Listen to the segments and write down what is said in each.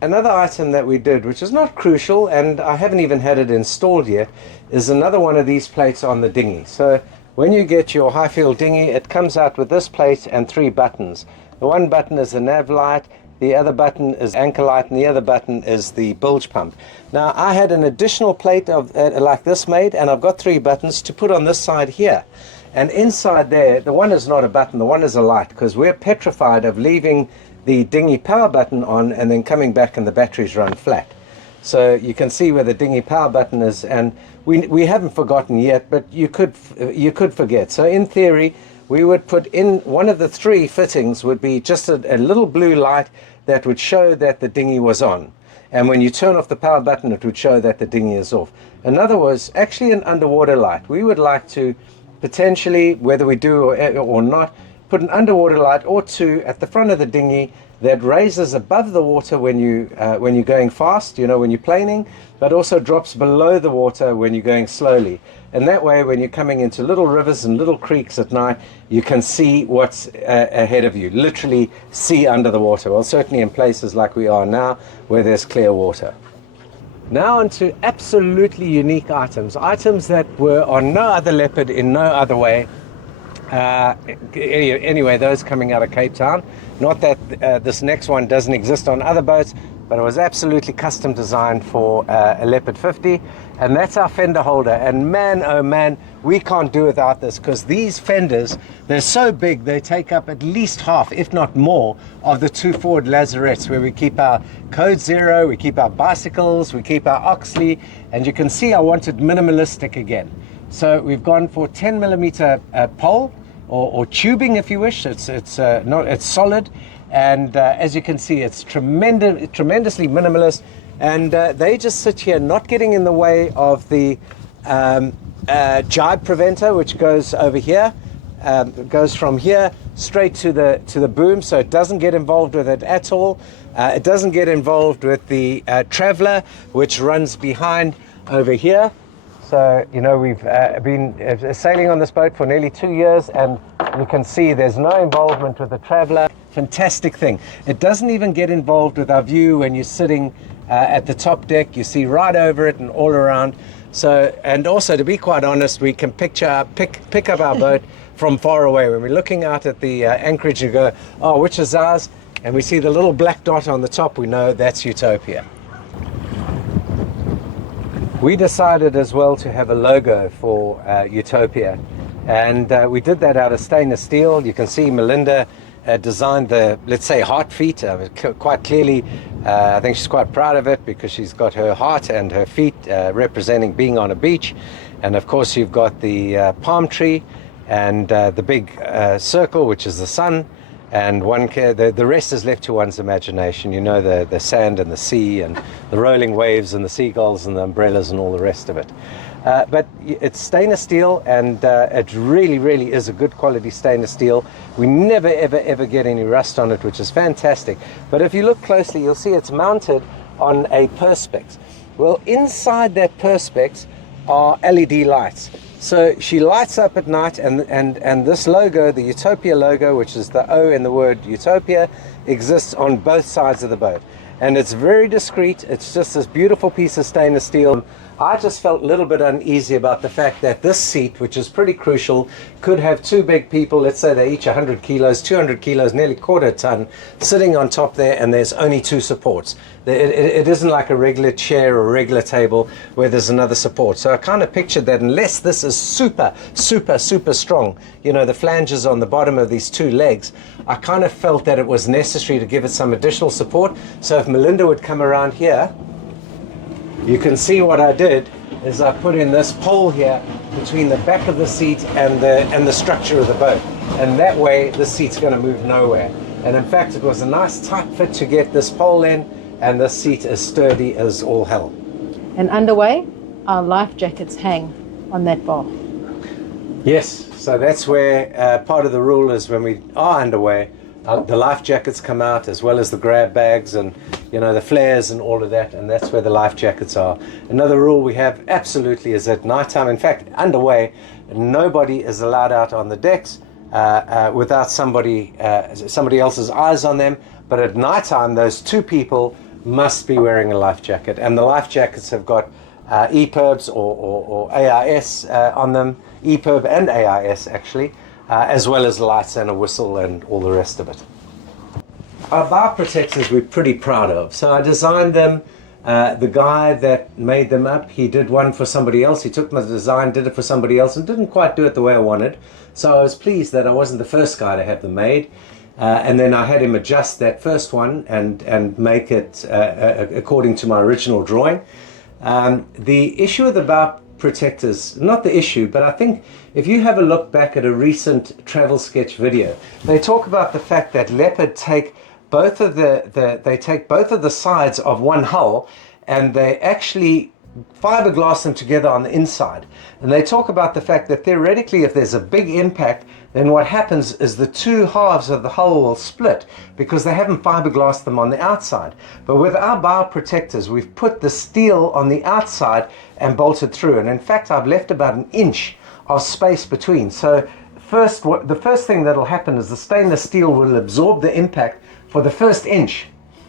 Another item that we did, which is not crucial, and I haven't even had it installed yet, is another one of these plates on the dinghy. So when you get your Highfield dinghy, it comes out with this plate and 3 buttons. The one button is the nav light, the other button is anchor light, and the other button is the bilge pump. Now I had an additional plate of like this made, and I've got 3 buttons to put on this side here. And inside there, the one is not a button, the one is a light, because we're petrified of leaving the dinghy power button on and then coming back and the batteries run flat. So you can see where the dinghy power button is, and we haven't forgotten yet, but you could forget. So in theory, we would put in one of the 3 fittings would be just a little blue light that would show that the dinghy was on. And when you turn off the power button, it would show that the dinghy is off. Another was actually an underwater light. We would like to potentially, whether we do or not, put an underwater light or 2 at the front of the dinghy that raises above the water when you're going fast, when you're planing, but also drops below the water when you're going slowly. And that way, when you're coming into little rivers and little creeks at night, you can see what's ahead of you, literally see under the water. Well, certainly in places like we are now, where there's clear water. Now onto absolutely unique items that were on no other Leopard in no other way. Anyway, those coming out of Cape Town. Not that this next one doesn't exist on other boats, but it was absolutely custom designed for a Leopard 50, and that's our fender holder. And man, oh man, we can't do without this, because these fenders, they're so big, they take up at least half, if not more, of the 2 forward lazarettes where we keep our Code Zero, we keep our bicycles, we keep our Oxley, and you can see I wanted minimalistic again. So we've gone for 10mm pole, or tubing if you wish. It's solid, and as you can see, it's tremendously minimalist, and they just sit here, not getting in the way of the jibe preventer, which goes over here. Goes from here straight to the boom, so it doesn't get involved with it at all. It doesn't get involved with the traveler, which runs behind over here. So, we've been sailing on this boat for nearly 2 years, and you can see there's no involvement with the traveler. Fantastic thing. It doesn't even get involved with our view when you're sitting at the top deck. You see right over it and all around. So, and also, to be quite honest, we can pick up our boat from far away. When we're looking out at the anchorage, you go, oh, which is ours? And we see the little black dot on the top, we know that's Utopia. We decided as well to have a logo for Utopia, and we did that out of stainless steel. You can see Melinda designed the, let's say, heart feet. Quite clearly, I think she's quite proud of it, because she's got her heart and her feet representing being on a beach. And of course, you've got the palm tree and the big circle, which is the sun. And the rest is left to one's imagination. The sand and the sea and the rolling waves and the seagulls and the umbrellas and all the rest of it. But it's stainless steel, and it really, really is a good quality stainless steel. We never, ever, ever get any rust on it, which is fantastic. But if you look closely, you'll see it's mounted on a perspex. Well, inside that perspex are LED lights. So she lights up at night, and this logo, the Utopia logo, which is the O in the word Utopia, exists on both sides of the boat. And it's very discreet. It's just this beautiful piece of stainless steel. I just felt a little bit uneasy about the fact that this seat, which is pretty crucial, could have 2 big people, let's say they're each 100 kilos, 200 kilos, nearly quarter ton, sitting on top there, and there's only 2 supports. It isn't like a regular chair or a regular table where there's another support. So I kind of pictured that unless this is super, super, super strong, the flanges on the bottom of these 2 legs, I kind of felt that it was necessary to give it some additional support. So if Melinda would come around here, you can see what I did is I put in this pole here between the back of the seat and the structure of the boat, and that way the seat's going to move nowhere. And in fact, it was a nice tight fit to get this pole in, and this seat is sturdy as all hell. And underway, our life jackets hang on that bar. Yes, so that's where part of the rule is when we are underway, the life jackets come out, as well as the grab bags and the flares and all of that, and that's where the life jackets are. Another rule we have absolutely is at nighttime, in fact underway, nobody is allowed out on the decks without somebody else's eyes on them. But at nighttime, those 2 people must be wearing a life jacket, and the life jackets have got EPIRBs or AIS on them, EPIRB and AIS actually, as well as lights and a whistle and all the rest of it. Our bow protectors we're pretty proud of. So I designed them. The guy that made them up, he did one for somebody else. He took my design, did it for somebody else, and didn't quite do it the way I wanted. So I was pleased that I wasn't the first guy to have them made. And then I had him adjust that first one and make it according to my original drawing. The issue of the bow protectors, not the issue, but I think if you have a look back at a recent travel sketch video, they talk about the fact that Leopard take both of the sides of one hull, and they actually fiberglass them together on the inside. And they talk about the fact that theoretically, if there's a big impact, then what happens is the two halves of the hull will split because they haven't fiberglassed them on the outside. But with our bow protectors, we've put the steel on the outside and bolted through. And in fact, I've left about an inch of space between. So the first thing that'll happen is the stainless steel will absorb the impact for the first inch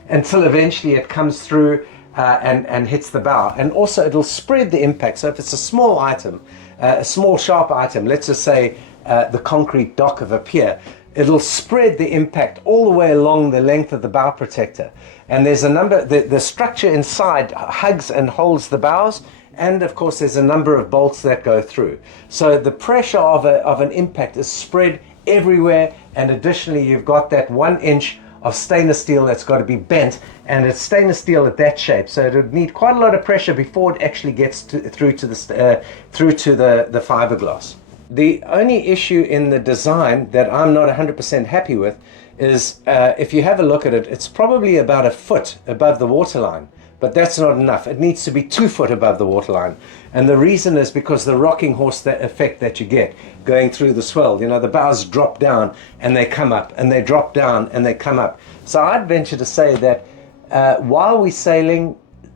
until eventually it comes through and hits the bow. And also it'll spread the impact. So if it's a small item, a small sharp item, let's just say the concrete dock of a pier, it'll spread the impact all the way along the length of the bow protector. And there's a number, the structure inside hugs and holds the bows, and of course there's a number of bolts that go through. So the pressure of an impact is spread everywhere, and additionally you've got that 1 inch of stainless steel that's got to be bent, and it's stainless steel at that shape, so it would need quite a lot of pressure before it actually gets through to the fiberglass. The only issue in the design that I'm not 100% happy with is if you have a look at it, it's probably about a foot above the waterline. But that's not enough. It needs to be 2 foot above the waterline. And the reason is because the rocking horse effect that you get going through the swell. You know, the bows drop down and they come up, and they drop down and they come up. So I'd venture to say that while we're sailing,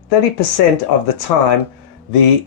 30% of the time,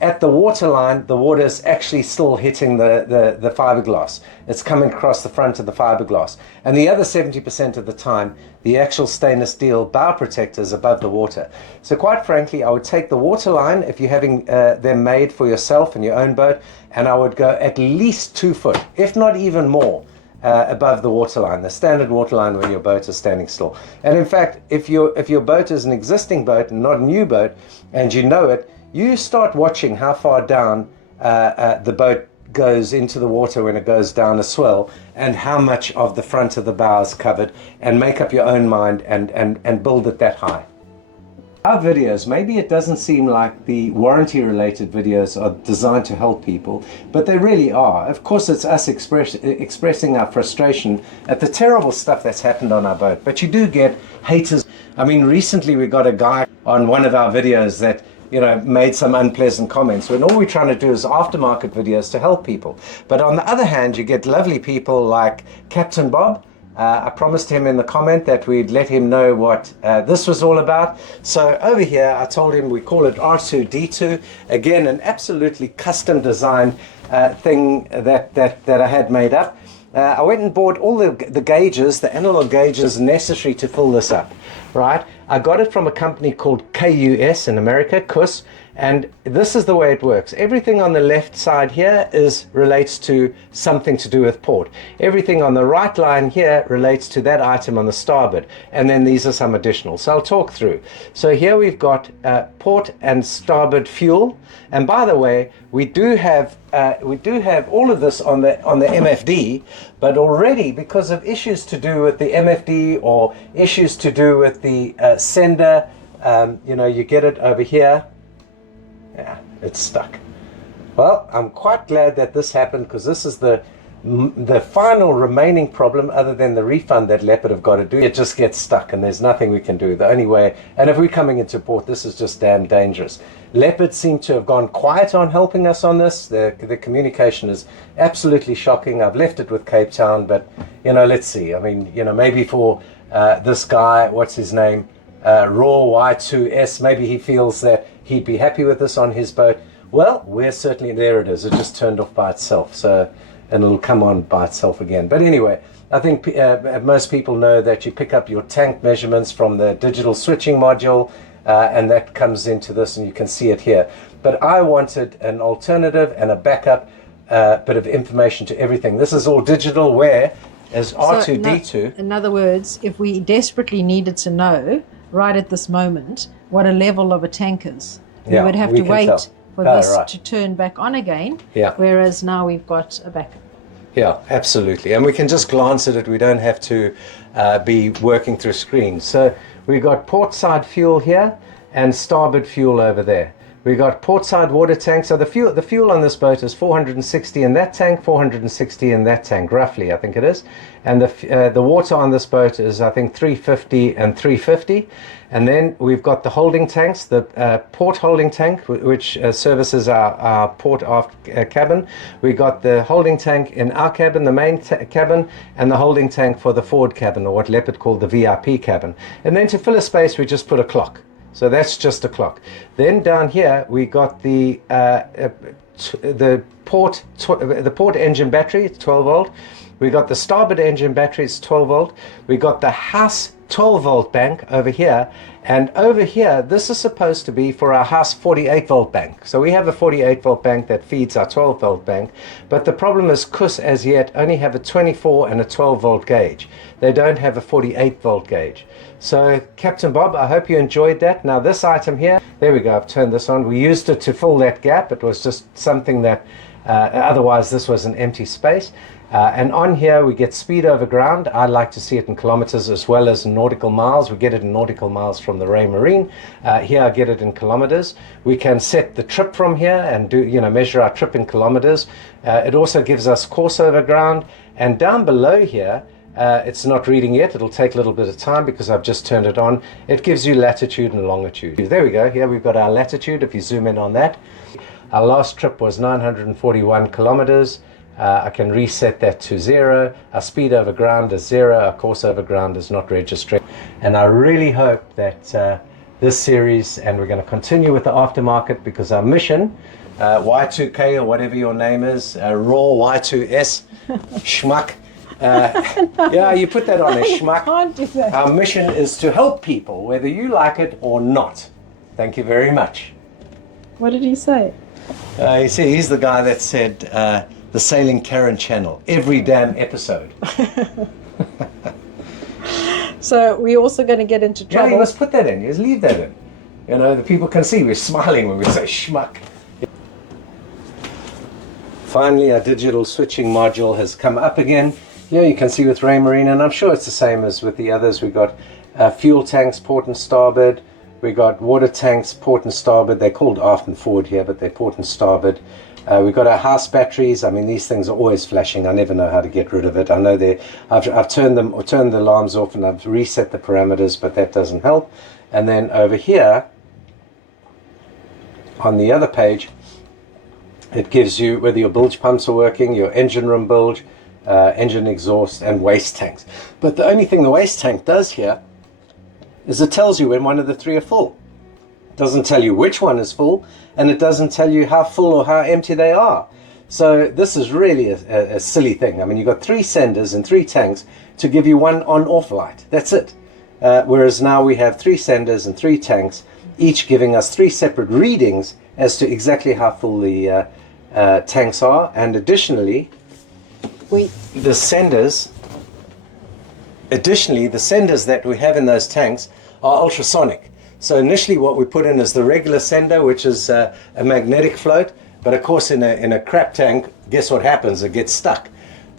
at the waterline, the water is actually still hitting the fiberglass. It's coming across the front of the fiberglass. And the other 70% of the time, the actual stainless steel bow protector is above the water. So quite frankly, I would take the waterline, if you're having them made for yourself in your own boat, and I would go at least 2 foot, if not even more, above the waterline, the standard waterline when your boat is standing still. And in fact, if your boat is an existing boat and not a new boat, and you know it, you start watching how far down the boat goes into the water when it goes down a swell, and how much of the front of the bow is covered, and make up your own mind and build it that high. Our videos, maybe it doesn't seem like the warranty related videos are designed to help people, but they really are. Of course, it's us expressing our frustration at the terrible stuff that's happened on our boat, but you do get haters. I mean, recently we got a guy on one of our videos that made some unpleasant comments, when all we're trying to do is aftermarket videos to help people. But on the other hand, you get lovely people like Captain Bob. I promised him in the comment that we'd let him know what this was all about. So over here, I told him we call it R2D2. Again, an absolutely custom designed thing that I had made up. I went and bought all the gauges, the analog gauges necessary to fill this up, right? I got it from a company called KUS in America, KUS, and this is the way it works. Everything on the left side here relates to something to do with port. Everything on the right line here relates to that item on the starboard, and then these are some additional. So I'll talk through. So here we've got port and starboard fuel, and by the way, we do have all of this on the MFD, but already because of issues to do with the MFD or issues to do with the sender, you get it over here. Yeah, it's stuck. Well, I'm quite glad that this happened, because this is the final remaining problem other than the refund that Leopard have got to do. It just gets stuck and there's nothing we can do. The only way, and if we're coming into port, this is just damn dangerous. Leopard seem to have gone quiet on helping us on this. The communication is absolutely shocking. I've left it with Cape Town, but let's see. I mean, maybe for this guy, what's his name? Raw Y2S, maybe he feels that he'd be happy with this on his boat. Well, we're certainly, there it is, it just turned off by itself. So and it'll come on by itself again. But anyway, I think most people know that you pick up your tank measurements from the digital switching module, and that comes into this, and you can see it here. But I wanted an alternative and a backup bit of information to everything. This is all digital, where as R2D2. In other words, if we desperately needed to know right at this moment what a level of a tank is, we would have to wait for this to turn back on again. Yeah. Whereas now we've got a backup. Yeah, absolutely. And we can just glance at it. We don't have to be working through screens. So we've got port side fuel here and starboard fuel over there. We've got port side water tank. So the fuel on this boat is 460 in that tank, 460 in that tank, roughly, I think it is. And the water on this boat is, I think, 350 and 350. And then we've got the holding tanks, the port holding tank, which services our port aft cabin. We got the holding tank in our cabin, the main cabin, and the holding tank for the forward cabin, or what Leopard called the VIP cabin. And then to fill a space, we just put a clock. So that's just a clock. Then down here we got the port engine battery, it's 12 volt. We got the starboard engine battery, it's 12 volt. We got the house 12 volt bank over here, and over here this is supposed to be for our house 48 volt bank. So we have a 48 volt bank that feeds our 12 volt bank, but the problem is Kus as yet only have a 24 and a 12 volt gauge. They don't have a 48 volt gauge. So Captain Bob, I hope you enjoyed that. Now this item here, there we go, I've turned this on. We used it to fill that gap. It was just something that otherwise this was an empty space. And on here we get speed over ground. I like to see it in kilometers as well as in nautical miles. We get it in nautical miles from the Ray Marine. Here I get it in kilometers. We can set the trip from here and measure our trip in kilometers. It also gives us course over ground. And down below here, it's not reading yet. It'll take a little bit of time because I've just turned it on. It gives you latitude and longitude. There we go. Here we've got our latitude. If you zoom in on that, our last trip was 941 kilometers. I can reset that to 0. Our speed over ground is 0. Our course over ground is not registering. And I really hope that this series, and we're going to continue with the aftermarket, because our mission, Y2K or whatever your name is, raw Y2S, schmuck. Yeah, you put that on a schmuck. Can't do that. Our mission is to help people, whether you like it or not. Thank you very much. What did he say? You see, he's the guy that said the Sailing Karen channel, every damn episode. So we're also going to get into trouble. Yeah, you must put that in. Just leave that in. The people can see we're smiling when we say schmuck. Finally, our digital switching module has come up again. Here you can see with Ray Marine, and I'm sure it's the same as with the others. We've got fuel tanks, port and starboard. We got water tanks, port and starboard. They're called aft and forward here, but they're port and starboard. We've got our house batteries. I mean, these things are always flashing. I never know how to get rid of it. I know I've turned the alarms off, and I've reset the parameters, but that doesn't help. And then over here, on the other page, it gives you whether your bilge pumps are working, your engine room bilge, engine exhaust, and waste tanks. But the only thing the waste tank does here is it tells you when one of the three are full. It doesn't tell you which one is full, and it doesn't tell you how full or how empty they are. So this is really a silly thing. I mean, you've got 3 senders and 3 tanks to give you one on-off light. That's it. Whereas now we have 3 senders and 3 tanks, each giving us 3 separate readings as to exactly how full the tanks are. And additionally, the senders that we have in those tanks are ultrasonic. So initially what we put in is the regular sender, which is a magnetic float. But of course in a crap tank, guess what happens? It gets stuck.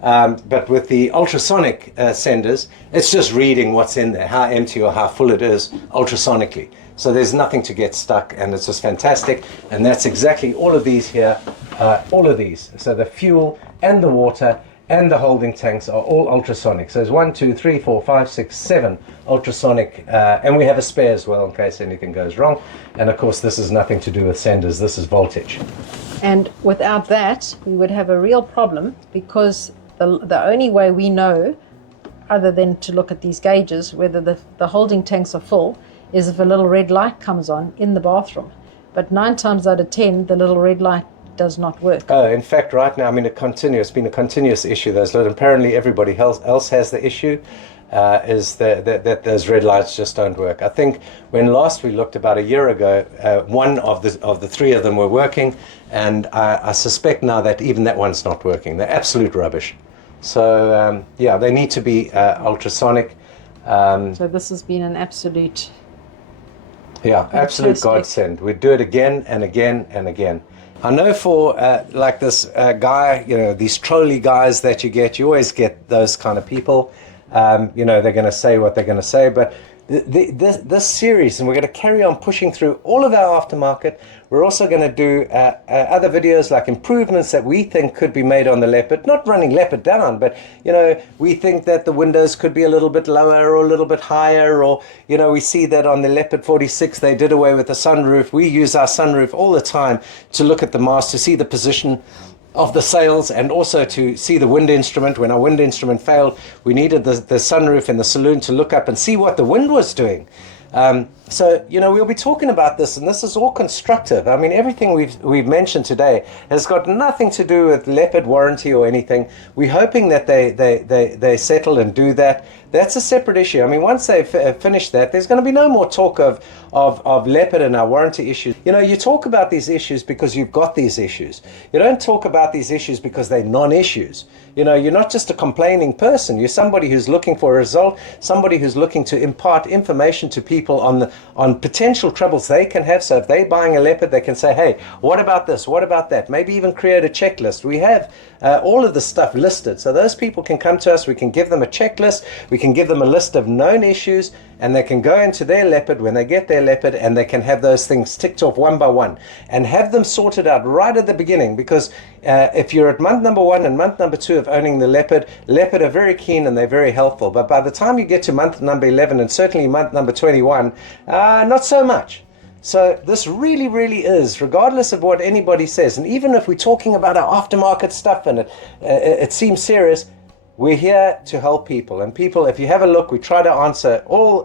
But with the ultrasonic senders, it's just reading what's in there, how empty or how full it is ultrasonically. So there's nothing to get stuck, and it's just fantastic. And that's exactly all of these here, all of these. So the fuel and the water and the holding tanks are all ultrasonic. So there's 1, 2, 3, 4, 5, 6, 7 ultrasonic, and we have a spare as well in case anything goes wrong. And of course this is nothing to do with senders, this is voltage. And without that, we would have a real problem, because the only way we know, other than to look at these gauges, whether the holding tanks are full, is if a little red light comes on in the bathroom. But 9 times out of 10, the little red light does not work. Oh, in fact, right now, I mean, it's been a continuous issue. Apparently everybody else has the issue, is that those red lights just don't work. I think when last we looked about a year ago, one of the three of them were working, and I suspect now that even that one's not working. They're absolute rubbish. So, yeah, they need to be ultrasonic. So this has been an absolute... Yeah, absolute godsend. We'd do it again and again and again. I know for like this guy, these trolley guys that you always get those kind of people. They're going to say what they're going to say, but this series, and we're going to carry on pushing through all of our aftermarket. We're also going to do other videos like improvements that we think could be made on the Leopard, not running Leopard down, but we think that the windows could be a little bit lower or a little bit higher, or we see that on the Leopard 46 they did away with the sunroof. We use our sunroof all the time to look at the mast, to see the position of the sails, and also to see the wind instrument. When our wind instrument failed, we needed the sunroof in the saloon to look up and see what the wind was doing. So we'll be talking about this, and this is all constructive. I mean, everything we've mentioned today has got nothing to do with Leopard warranty or anything. We're hoping that they settle and do that. That's a separate issue. I mean, once they've finished that, there's going to be no more talk of Leopard and our warranty issues. You talk about these issues because you've got these issues. You don't talk about these issues because they're non-issues. You're not just a complaining person. You're somebody who's looking for a result, somebody who's looking to impart information to people on potential troubles they can have. So if they're buying a Leopard, they can say, hey, what about this? What about that? Maybe even create a checklist. We have all of the stuff listed. So those people can come to us. We can give them a checklist. We can give them a list of known issues, and they can go into their Leopard when they get their Leopard, and they can have those things ticked off one by one and have them sorted out right at the beginning. Because if you're at month number 1 and month number 2 of owning the Leopard are very keen and they're very helpful. But by the time you get to month number 11 and certainly month number 21, not so much. So this really, really is, regardless of what anybody says, and even if we're talking about our aftermarket stuff and it seems serious, we're here to help people. And people, if you have a look, we try to answer all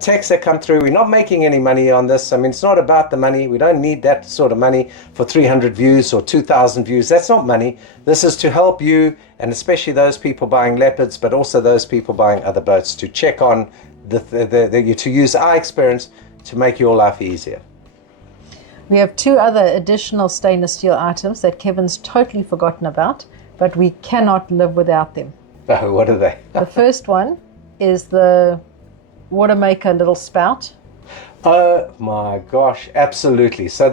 texts that come through. We're not making any money on this. I mean, it's not about the money. We don't need that sort of money for 300 views or 2,000 views. That's not money. This is to help you, and especially those people buying Leopards, but also those people buying other boats, to check on to use our experience to make your life easier. We have 2 other additional stainless steel items that Kevin's totally forgotten about, but we cannot live without them. Oh, what are they? The first one is the Watermaker little spout. Oh my gosh, absolutely. So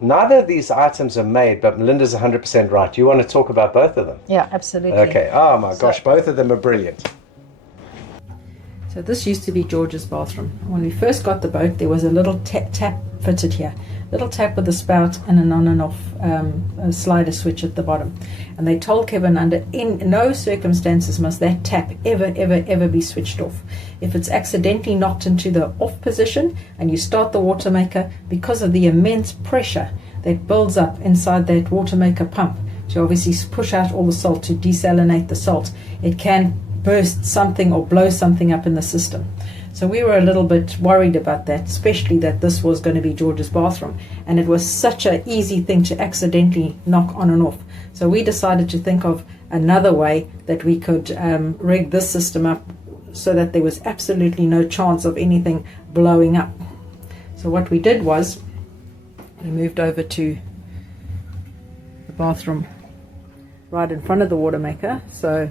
neither of these items are made, but Melinda's 100% right. You want to talk about both of them? Yeah, absolutely. Okay. Oh my gosh, both of them are brilliant. So this used to be George's bathroom. When we first got the boat, there was a little tap fitted here. Little tap with a spout and an on and off a slider switch at the bottom. And they told Kevin in no circumstances must that tap ever be switched off. If it's accidentally knocked into the off position and you start the Watermaker, because of the immense pressure that builds up inside that Watermaker pump to obviously push out all the salt, to desalinate the salt, it can burst something or blow something up in the system. So we were a little bit worried about that, especially that this was going to be George's bathroom, and it was such an easy thing to accidentally knock on and off. So we decided to think of another way that we could rig this system up so that there was absolutely no chance of anything blowing up. So what we did was we moved over to the bathroom right in front of the Watermaker. So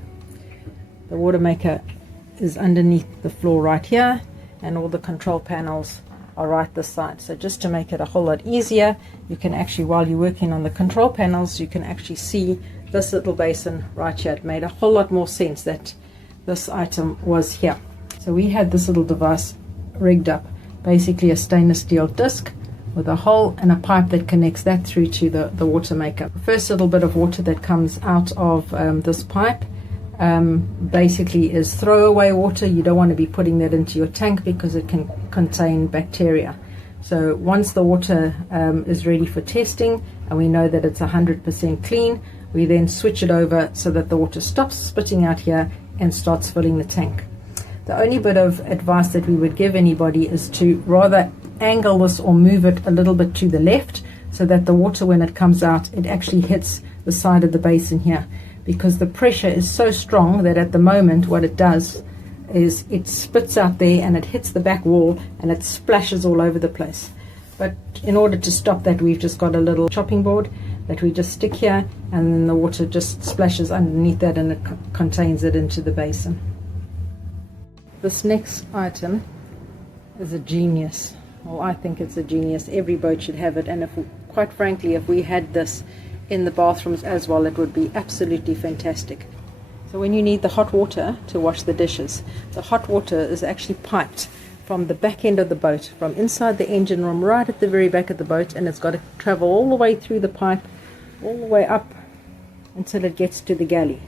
the Watermaker is underneath the floor right here, and all the control panels are right this side. So just to make it a whole lot easier, you can actually, while you're working on the control panels, you can actually see this little basin right here. It made a whole lot more sense that this item was here. So we had this little device rigged up, basically a stainless steel disc with a hole and a pipe that connects that through to the Watermaker. The first little bit of water that comes out of this pipe basically is throwaway water. You don't want to be putting that into your tank because it can contain bacteria. So once the water is ready for testing and we know that it's 100% clean, we then switch it over so that the water stops spitting out here and starts filling the tank. The only bit of advice that we would give anybody is to rather angle this or move it a little bit to the left so that the water, when it comes out, it actually hits the side of the basin here, because the pressure is so strong that at the moment what it does is it spits out there and it hits the back wall and it splashes all over the place. But in order to stop that, we've just got a little chopping board that we just stick here, and then the water just splashes underneath that and it contains it into the basin. This next item is a genius. Well, I think it's a genius. Every boat should have it, and quite frankly, if we had this in the bathrooms as well, it would be absolutely fantastic. So when you need the hot water to wash the dishes, the hot water is actually piped from the back end of the boat, from inside the engine room right at the very back of the boat, and it's got to travel all the way through the pipe, all the way up until it gets to the galley.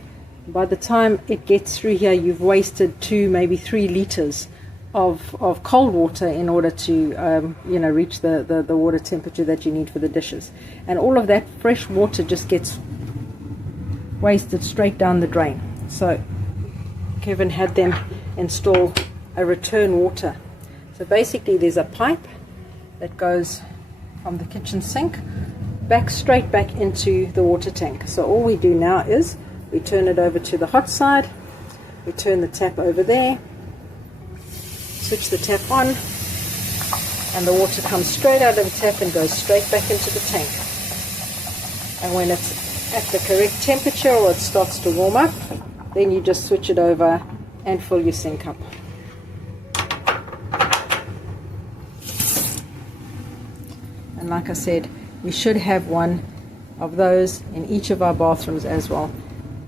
By the time it gets through here, you've wasted 2, maybe 3 liters of cold water in order to reach the water temperature that you need for the dishes. And all of that fresh water just gets wasted straight down the drain. So Kevin had them install a return water. So basically there's a pipe that goes from the kitchen sink straight back into the water tank. So all we do now is we turn it over to the hot side, we turn the tap over there, switch the tap on, and the water comes straight out of the tap and goes straight back into the tank. And when it's at the correct temperature, or it starts to warm up, then you just switch it over and fill your sink up. And like I said, we should have one of those in each of our bathrooms as well.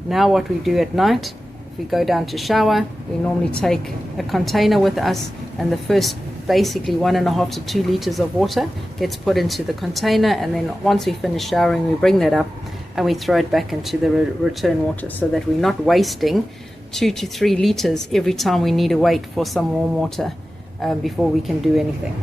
Now what we do at night, if we go down to shower, we normally take a container with us, and the first basically 1.5 to 2 liters of water gets put into the container, and then once we finish showering, we bring that up and we throw it back into the return water, so that we're not wasting 2 to 3 liters every time we need to wait for some warm water before we can do anything.